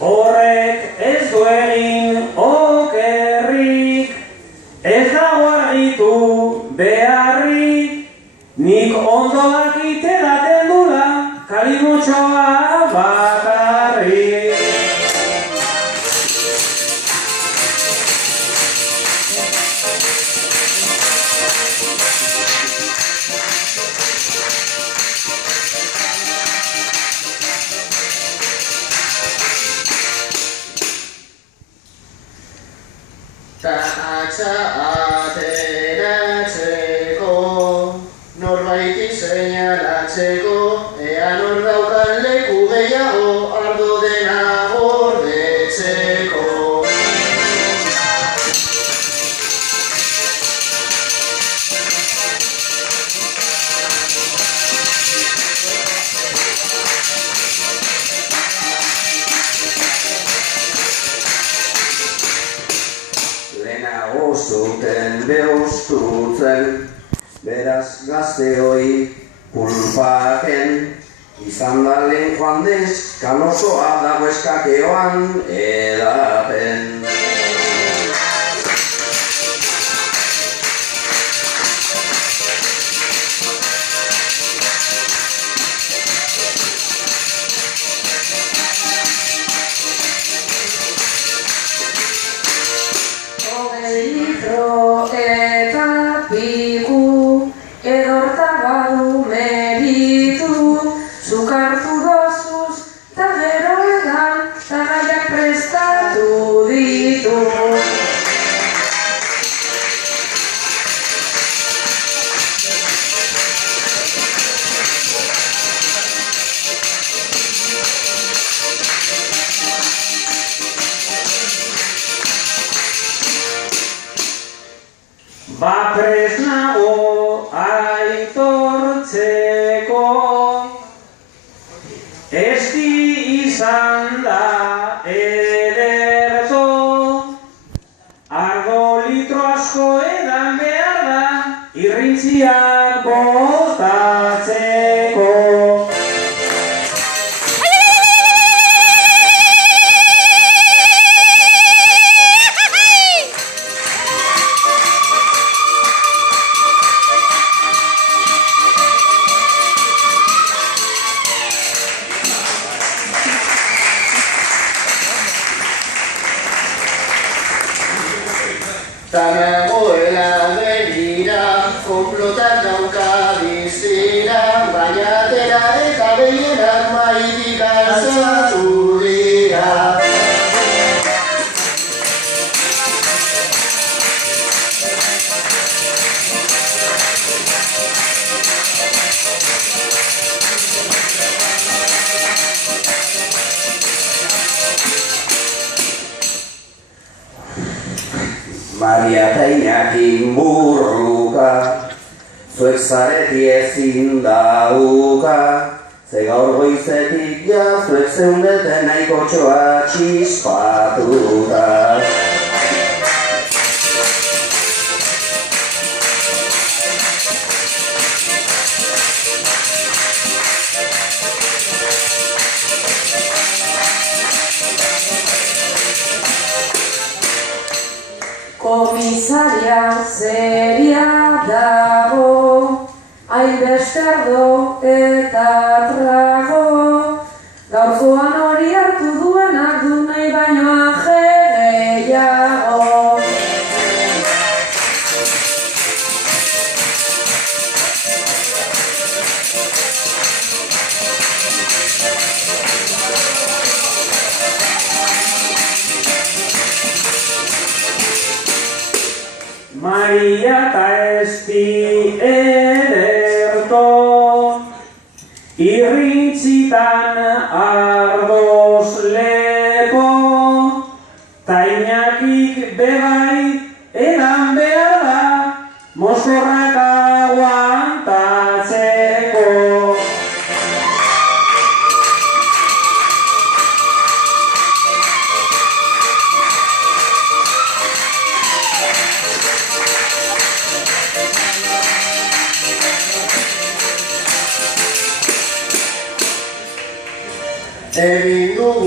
Horrek ez du egin okerrik, ez dago argitu beharrik, nik ondo dakite daten dula kalimotxoa bakarrik. Atxa ateratzeko, norbaiti seinalatzeko, ea nor daukan leku gehiago ardo dena gordetzeko. Lehenago zuten behostutzen, beraz gazteoi pulpaken, izan da lehen joan dez, kanosoa dago eskakeoan edaten. Litro eta piku, edorta badu meritu, zuk hartu dozuz, ta gero edan, ta gaiak prestatu ditu. Ba prest nago aitortzeko, esti izan da ederto, ardo litro asko edan behar da, irrintziak botatzeko. Ta nagoela berira, konplotak dauka bizira, baina atera eta behienak maitik alzatu dira. Maria eta Iñakin burruka, zuek zareti ezin dauka, ze gaur goizetik ja zuek zeundeten nahiko txoa txispatuta. Komisaria zeria dago, hainbeste ardo eta trago, gaurkoan hori hartu duenak du nahi baino aje gehiago. Maria eta esti ederto, irrintzitan ardoz lepo, ta Iñakik bebai